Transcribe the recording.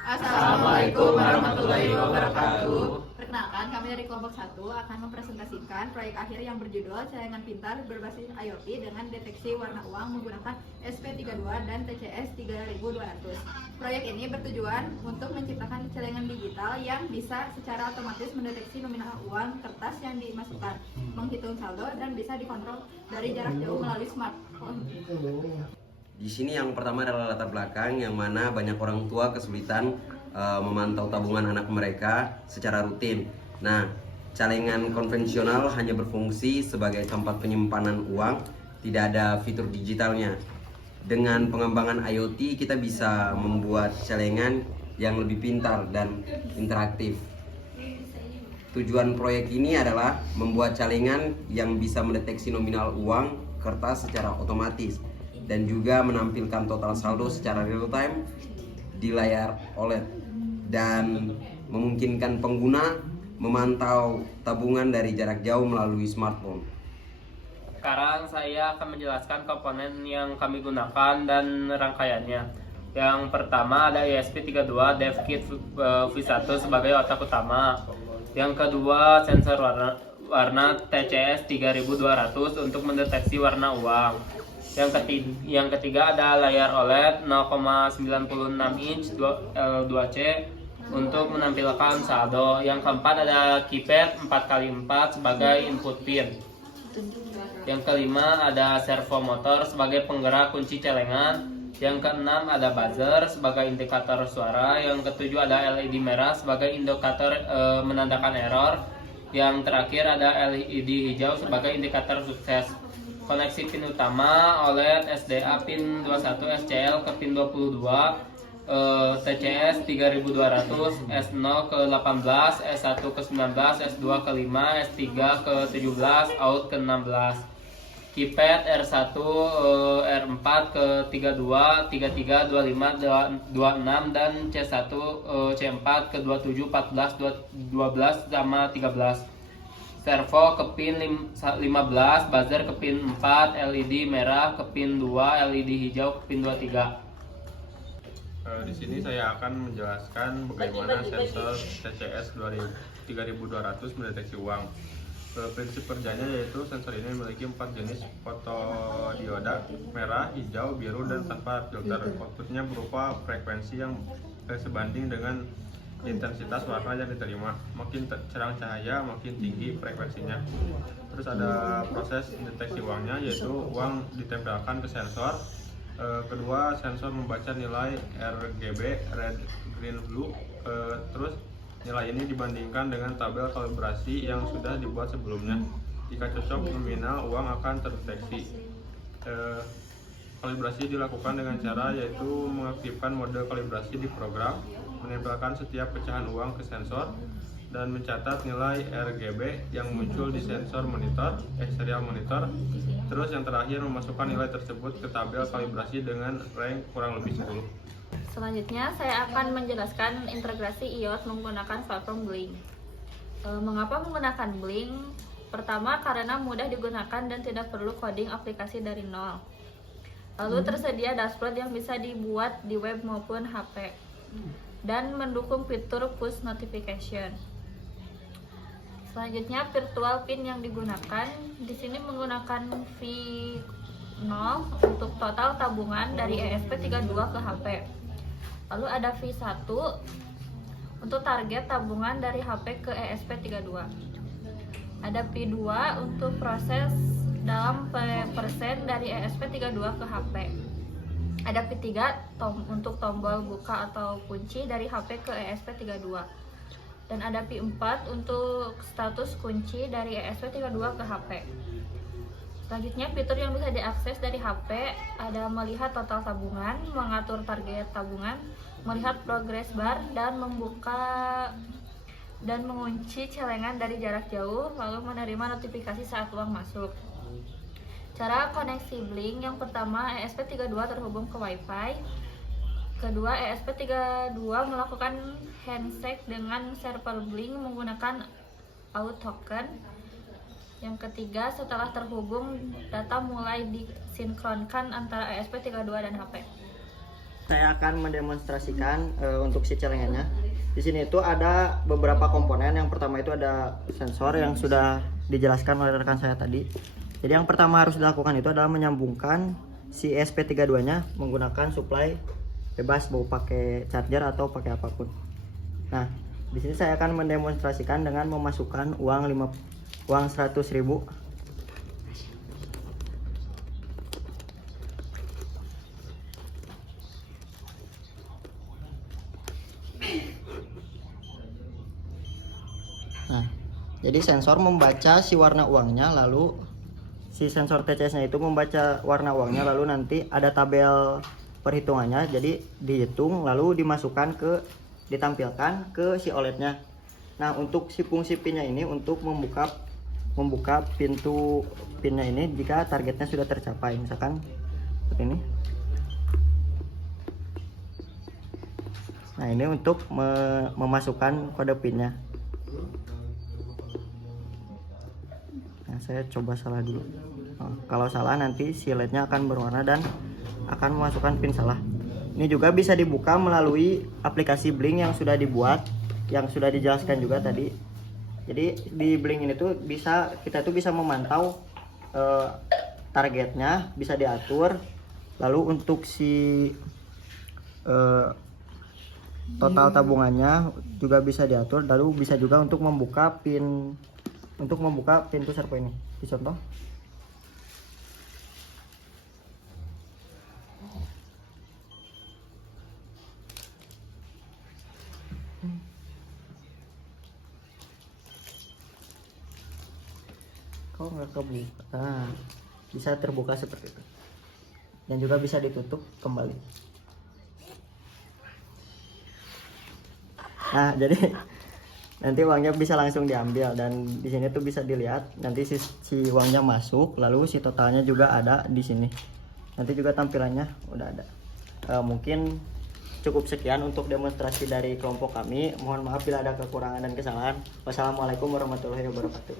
Assalamualaikum warahmatullahi wabarakatuh. Perkenalkan, kami dari kelompok 1 akan mempresentasikan proyek akhir yang berjudul Celengan Pintar berbasis IoT dengan deteksi warna uang menggunakan SP32 dan TCS 3200. Proyek ini bertujuan untuk menciptakan celengan digital yang bisa secara otomatis mendeteksi nominal uang kertas yang dimasukkan, menghitung saldo, dan bisa dikontrol dari jarak jauh melalui smartphone. Di sini yang pertama adalah latar belakang yang mana banyak orang tua kesulitan memantau tabungan anak mereka secara rutin. Nah, celengan konvensional hanya berfungsi sebagai tempat penyimpanan uang, tidak ada fitur digitalnya. Dengan pengembangan IoT kita bisa membuat celengan yang lebih pintar dan interaktif. Tujuan proyek ini adalah membuat celengan yang bisa mendeteksi nominal uang kertas secara otomatis dan juga menampilkan total saldo secara real time di layar OLED dan memungkinkan pengguna memantau tabungan dari jarak jauh melalui smartphone. Sekarang saya akan menjelaskan komponen yang kami gunakan dan rangkaiannya. Yang pertama ada ESP32 DevKit V1 sebagai otak utama. Yang kedua sensor warna TCS 3200 untuk mendeteksi warna uang. Yang ketiga ada layar OLED 0,96 inch L2C untuk menampilkan saldo. Yang keempat ada keypad 4x4 sebagai input pin. Yang kelima ada servo motor sebagai penggerak kunci celengan. Yang keenam ada buzzer sebagai indikator suara. Yang ketujuh ada LED merah sebagai indikator menandakan error. Yang terakhir ada LED hijau sebagai indikator sukses. Koneksi pin utama OLED SDA pin 21 SCL ke pin 22, TCS 3200, S0 ke 18, S1 ke 19, S2 ke 5, S3 ke 17, out ke 16. Keypad R1, R4 ke 32, 33, 25, 26 dan C1, C4 ke 27, 14, 12 sama 13. Servo ke pin 15, buzzer ke pin 4, LED merah ke pin 2, LED hijau ke pin 23. Di sini saya akan menjelaskan bagaimana sensor TCS 3200 mendeteksi uang. Prinsip kerjanya yaitu sensor ini memiliki 4 jenis fotodioda, merah, hijau, biru, dan tanpa filter. Outputnya berupa frekuensi yang sebanding dengan intensitas warna yang diterima. Makin cerang cahaya, makin tinggi frekuensinya. Terus ada proses deteksi uangnya, yaitu uang ditempelkan ke sensor. Kedua, sensor membaca nilai RGB, red, green, blue. Terus nilai ini dibandingkan dengan tabel kalibrasi yang sudah dibuat sebelumnya. Jika cocok, nominal uang akan terdeteksi. Kalibrasi dilakukan dengan cara yaitu mengaktifkan mode kalibrasi di program, menempelkan setiap pecahan uang ke sensor, dan mencatat nilai RGB yang muncul di sensor monitor, serial monitor. Terus yang terakhir memasukkan nilai tersebut ke tabel kalibrasi dengan rank kurang lebih 10. Selanjutnya saya akan menjelaskan integrasi iOS menggunakan platform Blink. Mengapa menggunakan Blink? Pertama, karena mudah digunakan dan tidak perlu coding aplikasi dari nol. Lalu tersedia dashboard yang bisa dibuat di web maupun HP dan mendukung fitur push notification. Selanjutnya virtual pin yang digunakan di sini menggunakan V0 untuk total tabungan dari ESP32 ke HP. Lalu ada V1 untuk target tabungan dari HP ke ESP32. Ada P2 untuk proses dalam persen dari ESP32 ke HP. Ada P3 untuk tombol buka atau kunci dari HP ke ESP32. Dan ada P4 untuk status kunci dari ESP32 ke HP. Selanjutnya fitur yang bisa diakses dari HP ada melihat total tabungan, mengatur target tabungan, melihat progress bar, dan membuka dan mengunci celengan dari jarak jauh, lalu menerima notifikasi saat uang masuk. Cara koneksi Blink, yang pertama ESP32 terhubung ke Wi-Fi. Kedua, ESP32 melakukan handshake dengan server Blink menggunakan auth token. Yang ketiga, setelah terhubung, data mulai disinkronkan antara ESP32 dan HP. saya akan mendemonstrasikan untuk si celengannya. Di sini itu ada beberapa komponen. Yang pertama itu ada sensor yang sudah dijelaskan oleh rekan saya tadi. Jadi yang pertama harus dilakukan itu adalah menyambungkan si ESP32-nya menggunakan supply bebas, mau pakai charger atau pakai apapun. Nah, di sini saya akan mendemonstrasikan dengan memasukkan uang 100.000. Nah, jadi sensor membaca si warna uangnya, lalu si sensor TCS-nya itu membaca warna uangnya, lalu nanti ada tabel perhitungannya, jadi dihitung lalu ditampilkan ke si OLED-nya. Nah, untuk si fungsi pinnya ini untuk membuka pintu pinnya ini jika targetnya sudah tercapai, misalkan seperti ini. Nah, ini untuk memasukkan kode pinnya. Nah, saya coba salah dulu. Kalau salah nanti si LED-nya akan berwarna dan akan memasukkan pin salah. Ini juga bisa dibuka melalui aplikasi Blink yang sudah dibuat, yang sudah dijelaskan juga tadi. Jadi di Blink ini tuh kita bisa memantau targetnya, bisa diatur. Lalu untuk si total tabungannya juga bisa diatur. Lalu bisa juga untuk membuka pintu servo ini. Dicontoh. Kok nggak kebuka? Nah, bisa terbuka seperti itu. Dan juga bisa ditutup kembali. Nah, jadi nanti uangnya bisa langsung diambil, dan di sini tuh bisa dilihat nanti si uangnya masuk, lalu si totalnya juga ada di sini. Nanti juga tampilannya udah ada. Mungkin cukup sekian untuk demonstrasi dari kelompok kami. Mohon maaf bila ada kekurangan dan kesalahan. Wassalamualaikum warahmatullahi wabarakatuh.